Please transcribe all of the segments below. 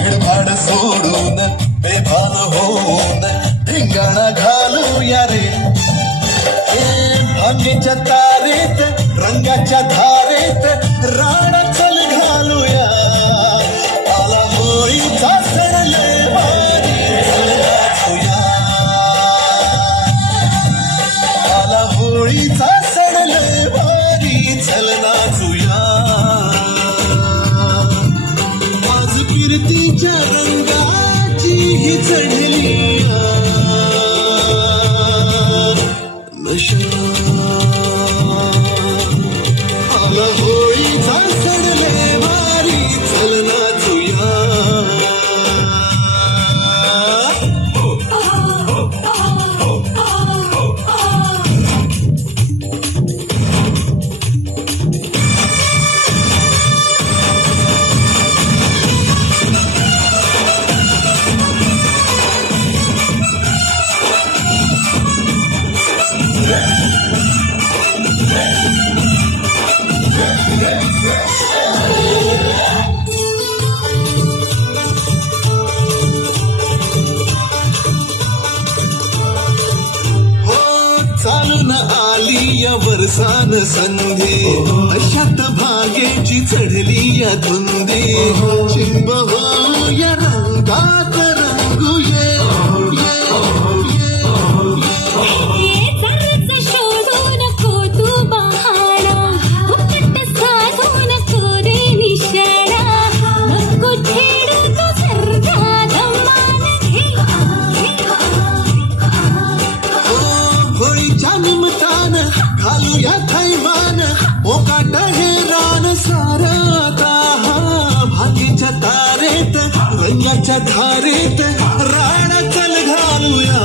धडधाड सोडून बेभान होऊन धिंगाणा घालूया रे. भांगेच्या तारेत रंगाच्या धारेत राणा चल घालूया. आला होळीचा सण लय भारी चल नाचूया. आला होळीचा सण लय भारी चल नाचूया. आज कीर्तीच्या रंगाची ही चढली नशा. आला होळीचा सण लय भारी चल नाचूया. चालून आली या वर्षान संधी अशात भागेची चढली या धुंदी. चिंब हो या रंगात रंगूये. होळीच्या निमतान घालूया थैमान ओकाट हे रान सारता. भांगेच्या तारेत रंगाच्या धारेत राणा चल घालूया.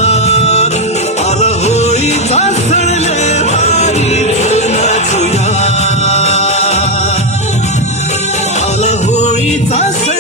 आला होळीचा सण लय भारी चल नाचूया. आला होळीचा सण